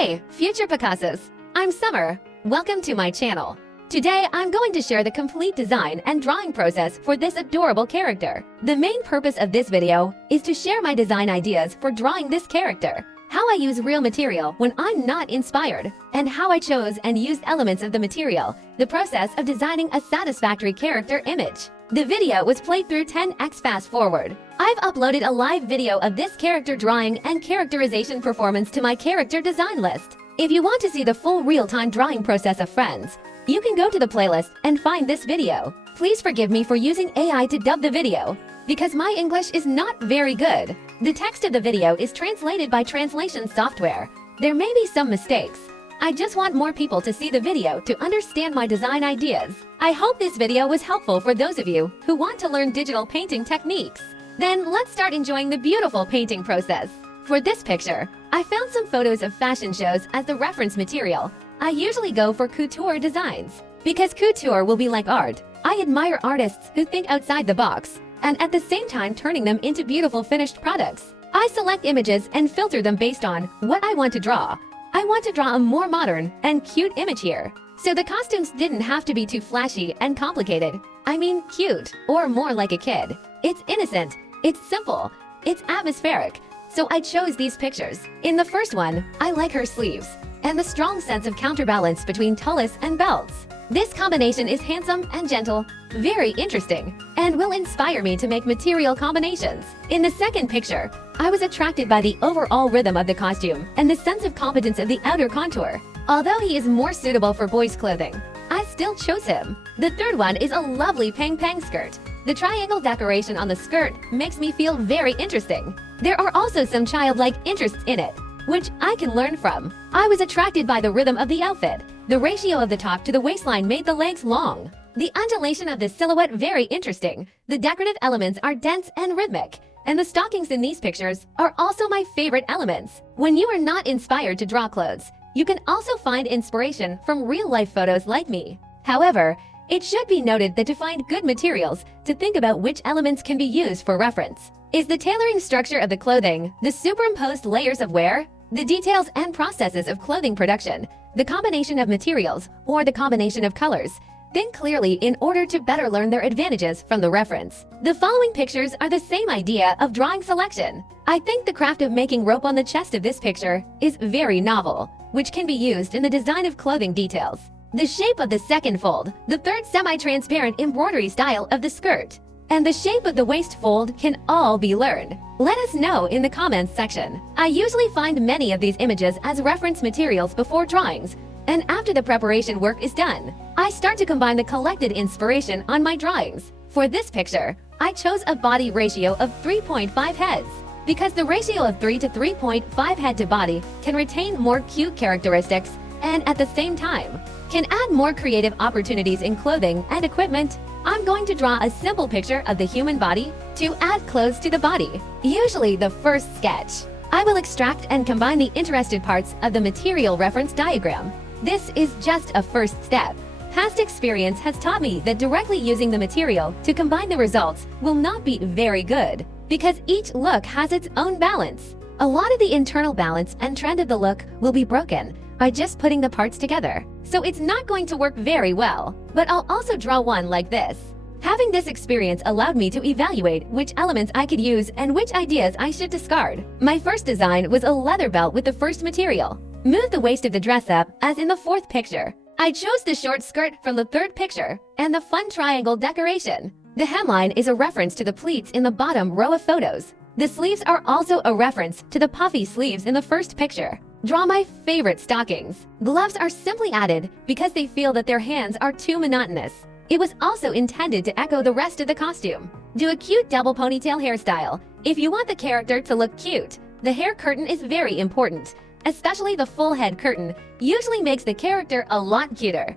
Hey, future Picassos! I'm Summer. Welcome to my channel. Today, I'm going to share the complete design and drawing process for this adorable character. The main purpose of this video is to share my design ideas for drawing this character, how I use real material when I'm not inspired, and how I chose and used elements of the material, the process of designing a satisfactory character image. The video was played through 10x fast forward. I've uploaded a live video of this character drawing and characterization performance to my character design list. If you want to see the full real-time drawing process of Friends, you can go to the playlist and find this video. Please forgive me for using AI to dub the video, because my English is not very good. The text of the video is translated by translation software. There may be some mistakes. I just want more people to see the video to understand my design ideas. I hope this video was helpful for those of you who want to learn digital painting techniques. Then let's start enjoying the beautiful painting process. For this picture, I found some photos of fashion shows as the reference material. I usually go for couture designs, because couture will be like art. I admire artists who think outside the box, and at the same time turning them into beautiful finished products. I select images and filter them based on what I want to draw. I want to draw a more modern and cute image here. So the costumes didn't have to be too flashy and complicated. I mean cute, or more like a kid. It's innocent, it's simple, it's atmospheric. So I chose these pictures. In the first one, I like her sleeves, and the strong sense of counterbalance between tulle and belts. This combination is handsome and gentle, very interesting, and will inspire me to make material combinations. In the second picture, I was attracted by the overall rhythm of the costume and the sense of competence of the outer contour. Although he is more suitable for boys' clothing, I still chose him. The third one is a lovely pang-pang skirt. The triangle decoration on the skirt makes me feel very interesting. There are also some childlike interests in it, which I can learn from. I was attracted by the rhythm of the outfit. The ratio of the top to the waistline made the legs long. The undulation of the silhouette very interesting. The decorative elements are dense and rhythmic. And the stockings in these pictures are also my favorite elements. When you are not inspired to draw clothes, you can also find inspiration from real-life photos like me. However, it should be noted that to find good materials, to think about which elements can be used for reference, is the tailoring structure of the clothing, the superimposed layers of wear, the details and processes of clothing production, the combination of materials, or the combination of colors. Think clearly in order to better learn their advantages from the reference. The following pictures are the same idea of drawing selection. I think the craft of making rope on the chest of this picture is very novel, which can be used in the design of clothing details. The shape of the second fold, the third semi-transparent embroidery style of the skirt, and the shape of the waist fold can all be learned. Let us know in the comments section. I usually find many of these images as reference materials before drawings, and after the preparation work is done, I start to combine the collected inspiration on my drawings. For this picture, I chose a body ratio of 3.5 heads, because the ratio of 3 to 3.5 head to body can retain more cute characteristics and at the same time can add more creative opportunities in clothing and equipment. I'm going to draw a simple picture of the human body to add clothes to the body. Usually the first sketch, I will extract and combine the interested parts of the material reference diagram. This is just a first step. Past experience has taught me that directly using the material to combine the results will not be very good, because each look has its own balance. A lot of the internal balance and trend of the look will be broken by just putting the parts together. So it's not going to work very well, but I'll also draw one like this. Having this experience allowed me to evaluate which elements I could use and which ideas I should discard. My first design was a leather belt with the first material. Move the waist of the dress up as in the fourth picture. I chose the short skirt from the third picture and the fun triangle decoration. The hemline is a reference to the pleats in the bottom row of photos. The sleeves are also a reference to the puffy sleeves in the first picture. Draw my favorite stockings. Gloves are simply added because they feel that their hands are too monotonous. It was also intended to echo the rest of the costume. Do a cute double ponytail hairstyle. If you want the character to look cute, the hair curtain is very important. Especially the full head curtain usually makes the character a lot cuter.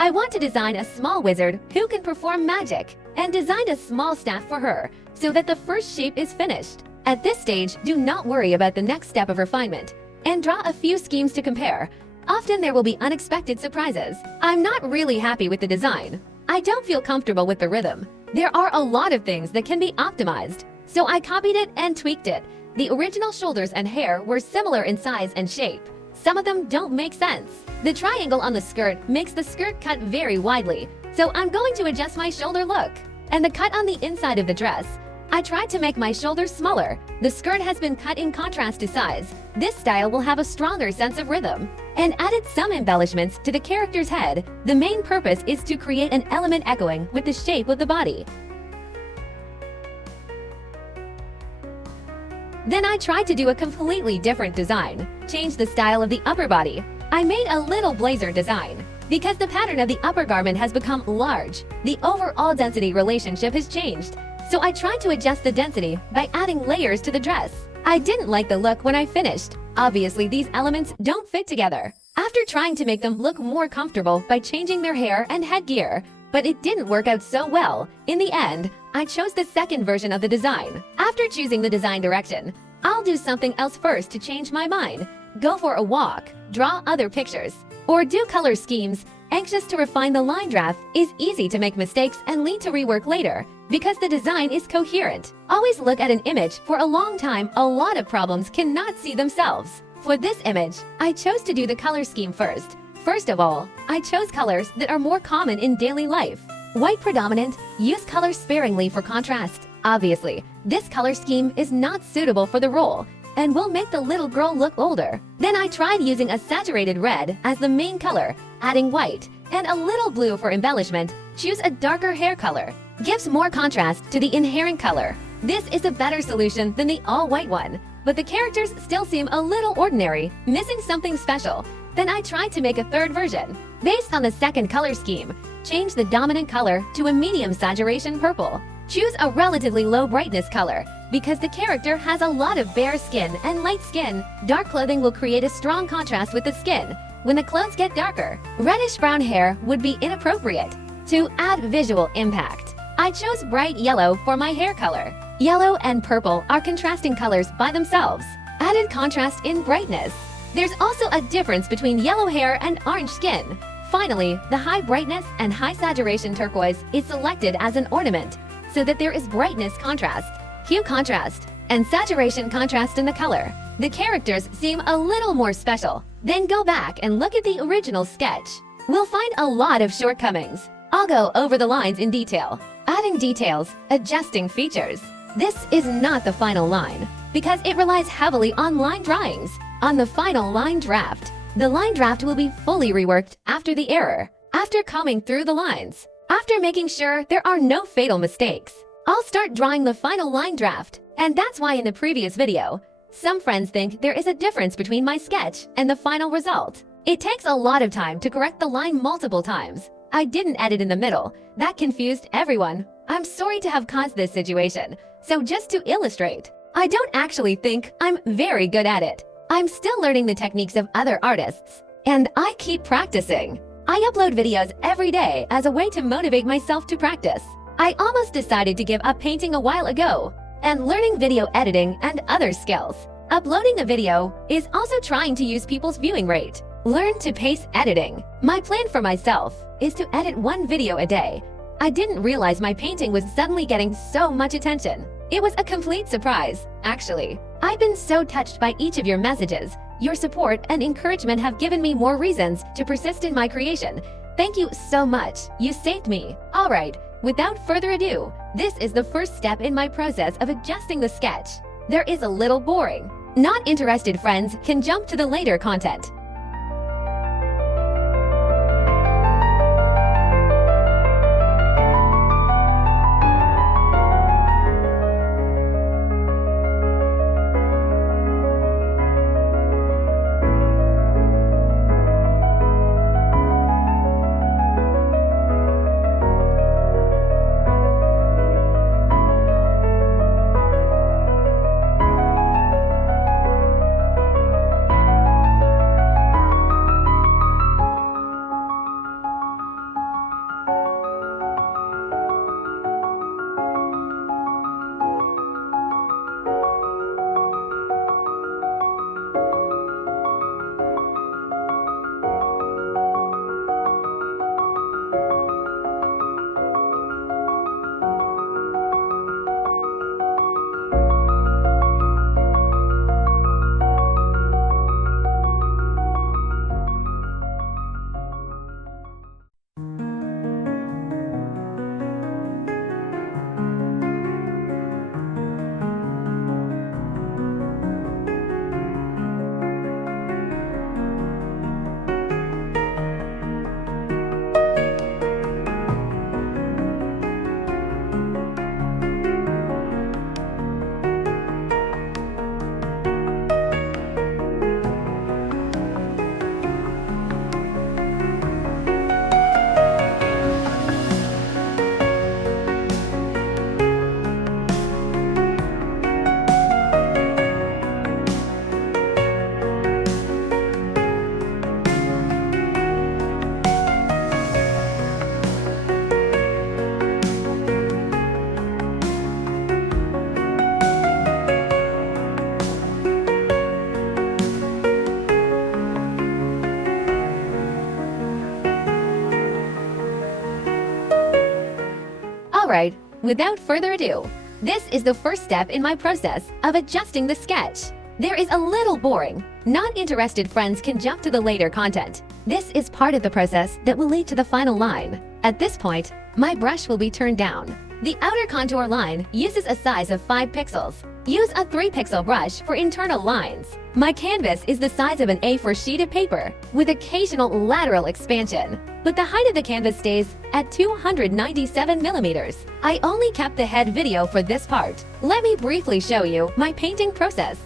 I want to design a small wizard who can perform magic, and designed a small staff for her so that the first shape is finished. At this stage, do not worry about the next step of refinement, and draw a few schemes to compare. Often there will be unexpected surprises. I'm not really happy with the design, I don't feel comfortable with the rhythm. There are a lot of things that can be optimized. So I copied it and tweaked it. The original shoulders and hair were similar in size and shape. Some of them don't make sense. The triangle on the skirt makes the skirt cut very widely, so I'm going to adjust my shoulder look. And the cut on the inside of the dress, I tried to make my shoulders smaller. The skirt has been cut in contrast to size. This style will have a stronger sense of rhythm. And added some embellishments to the character's head. The main purpose is to create an element echoing with the shape of the body. Then I tried to do a completely different design. Change the style of the upper body. I made a little blazer design. Because the pattern of the upper garment has become large, the overall density relationship has changed. So I tried to adjust the density by adding layers to the dress. I didn't like the look when I finished. Obviously, these elements don't fit together. After trying to make them look more comfortable by changing their hair and headgear, but it didn't work out so well. In the end, I chose the second version of the design. After choosing the design direction, I'll do something else first to change my mind. Go for a walk, draw other pictures, or do color schemes. Anxious to refine the line draft is easy to make mistakes and lead to rework later because the design is coherent. Always look at an image for a long time. A lot of problems cannot see themselves. For this image, I chose to do the color scheme first. First of all, I chose colors that are more common in daily life. White predominant, use colors sparingly for contrast. Obviously, this color scheme is not suitable for the role and will make the little girl look older. Then I tried using a saturated red as the main color, adding white and a little blue for embellishment. Choose a darker hair color. Gives more contrast to the inherent color. This is a better solution than the all-white one, but the characters still seem a little ordinary, missing something special. Then I tried to make a third version. Based on the second color scheme, change the dominant color to a medium saturation purple. Choose a relatively low brightness color. Because the character has a lot of bare skin and light skin, dark clothing will create a strong contrast with the skin. When the clothes get darker, reddish-brown hair would be inappropriate. To add visual impact, I chose bright yellow for my hair color. Yellow and purple are contrasting colors by themselves. Added contrast in brightness. There's also a difference between yellow hair and orange skin. Finally, the high brightness and high saturation turquoise is selected as an ornament, so that there is brightness contrast, hue contrast, and saturation contrast in the color. The characters seem a little more special. Then go back and look at the original sketch. We'll find a lot of shortcomings. I'll go over the lines in detail, adding details, adjusting features. This is not the final line, because it relies heavily on line drawings. On the final line draft, the line draft will be fully reworked after the error, after combing through the lines, after making sure there are no fatal mistakes. I'll start drawing the final line draft, and that's why in the previous video, some friends think there is a difference between my sketch and the final result. It takes a lot of time to correct the line multiple times. I didn't edit in the middle. That confused everyone. I'm sorry to have caused this situation. So just to illustrate, I don't actually think I'm very good at it. I'm still learning the techniques of other artists, and I keep practicing. I upload videos every day as a way to motivate myself to practice. I almost decided to give up painting a while ago and learning video editing and other skills. Uploading a video is also trying to use people's viewing rate. Learn to pace editing. My plan for myself is to edit one video a day. I didn't realize my painting was suddenly getting so much attention. It was a complete surprise, actually. I've been so touched by each of your messages. Your support and encouragement have given me more reasons to persist in my creation. Thank you so much. You saved me. All right, without further ado, this is the first step in my process of adjusting the sketch. There is a little boring. Not interested friends can jump to the later content. Alright, without further ado, this is the first step in my process of adjusting the sketch. There is a little boring. Not interested friends can jump to the later content. This is part of the process that will lead to the final line. At this point, my brush will be turned down. The outer contour line uses a size of 5 pixels. Use a 3-pixel brush for internal lines. My canvas is the size of an A4 sheet of paper, with occasional lateral expansion, but the height of the canvas stays at 297 millimeters. I only kept the head video for this part. Let me briefly show you my painting process.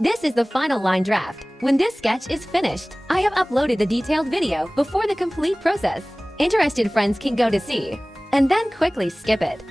This is the final line draft. When this sketch is finished, I have uploaded the detailed video before the complete process. Interested friends can go to see, and then quickly skip it.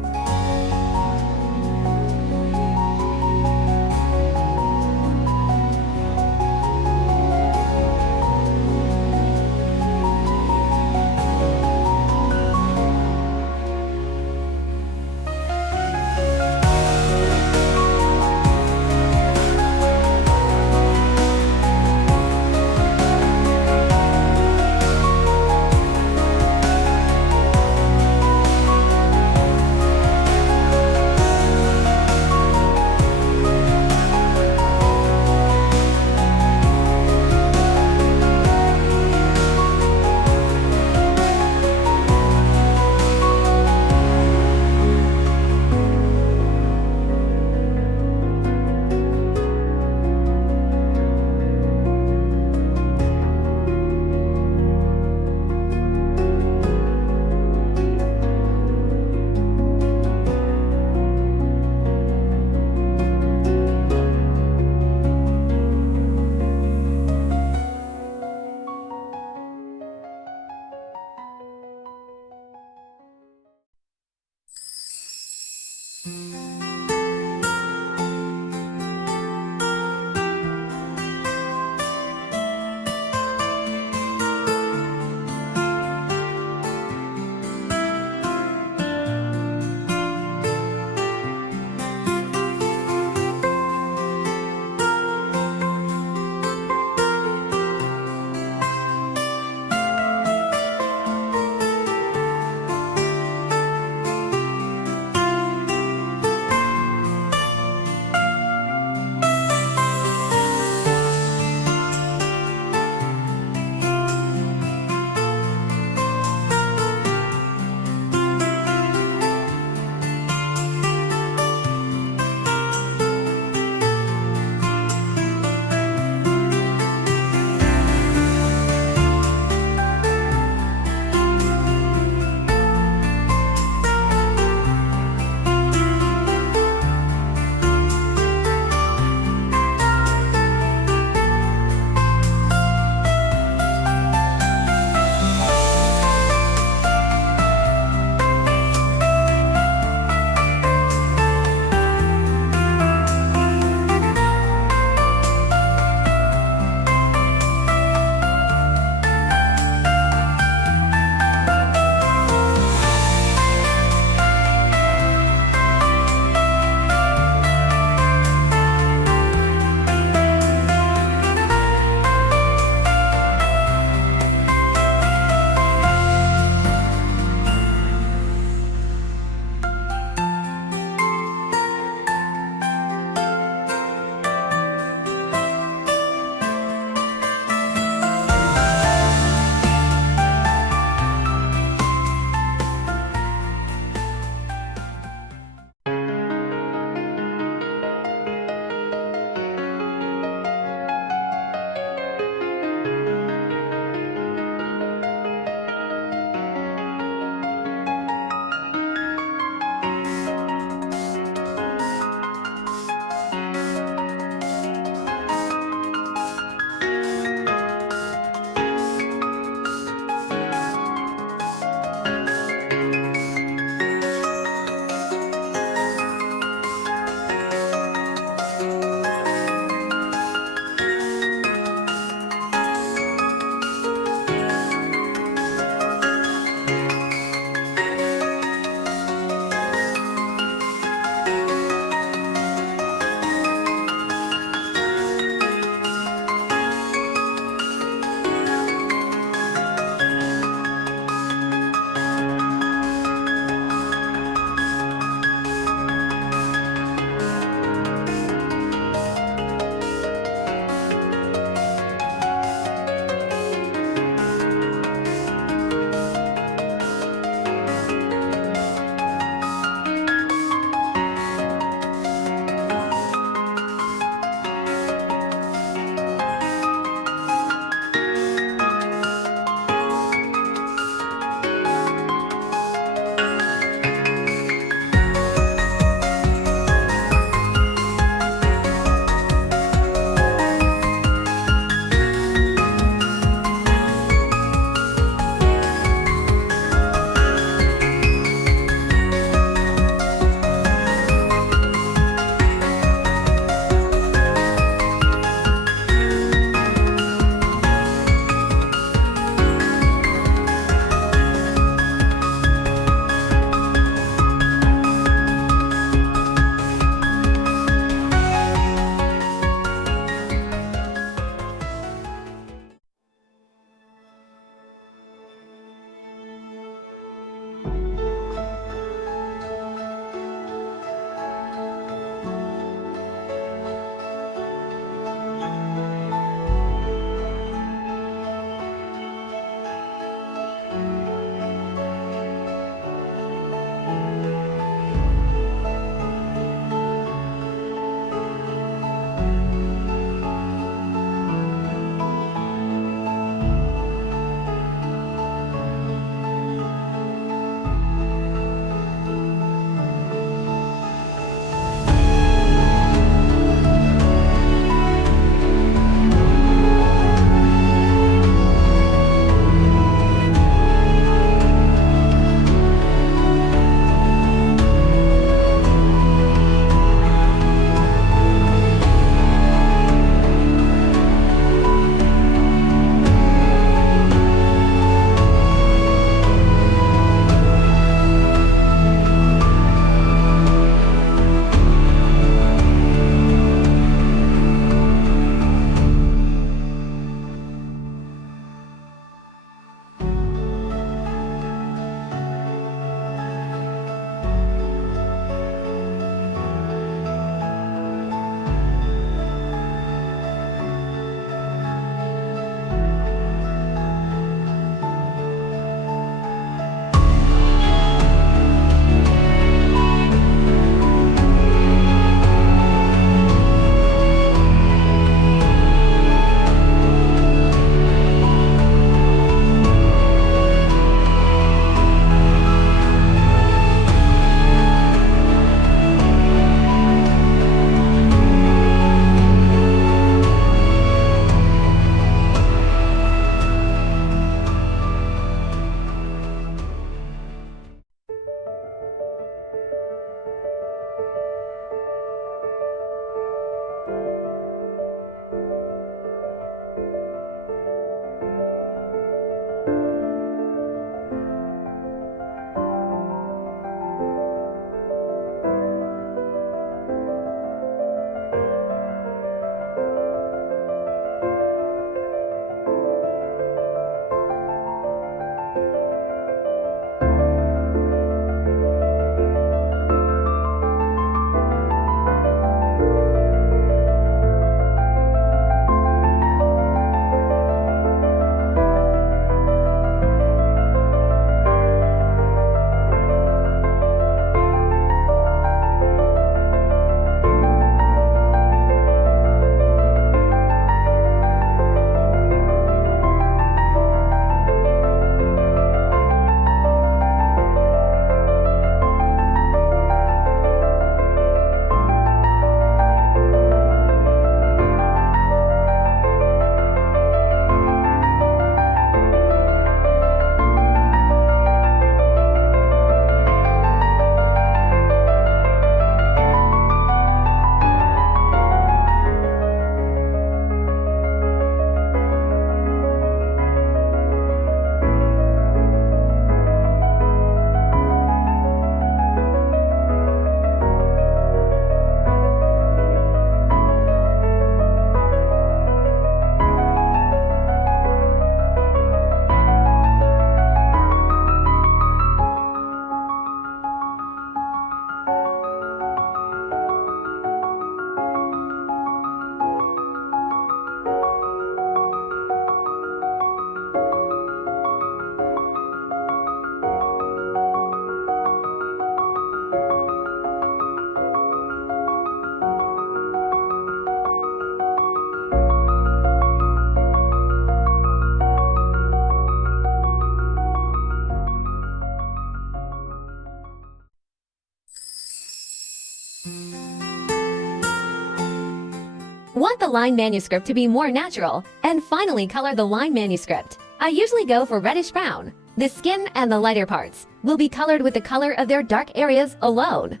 Want the line manuscript to be more natural, and finally color the line manuscript. I usually go for reddish brown. The skin and the lighter parts will be colored with the color of their dark areas alone.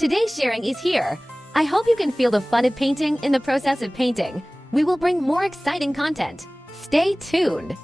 Today's sharing is here. I hope you can feel the fun of painting in the process of painting. We will bring more exciting content. Stay tuned.